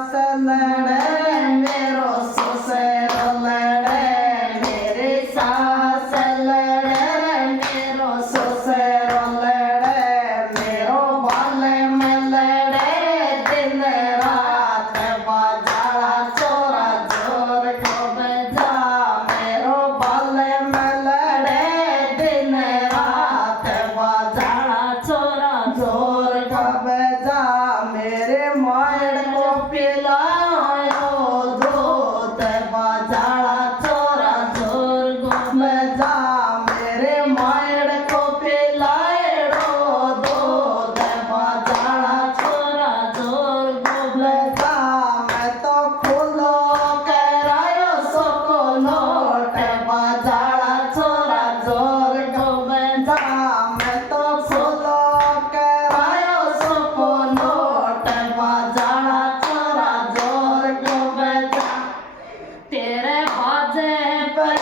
लड़े मेरो ससुर लड़े मेरी सास लड़े मेरो ससुर लड़े मेरो बाले में लड़े दिन रात बाजारा चोरा जोर को बजा मेरो बाले में लड़े दिन रात बाजारा चोरा जोर को बजा मेरे मायर को पिलायो दूध बाजारा चोरा जोर को बजा मेरे मायर को पिलायो दूध बाजारा चोरा जोर को बजा मैं तो खुलो करायो सको नोट बाजारा चोरा जोर को बजा मैं तो खुलो करायो सको नोट बाजारा चोरा जोर को बजा तेरे बाजे पर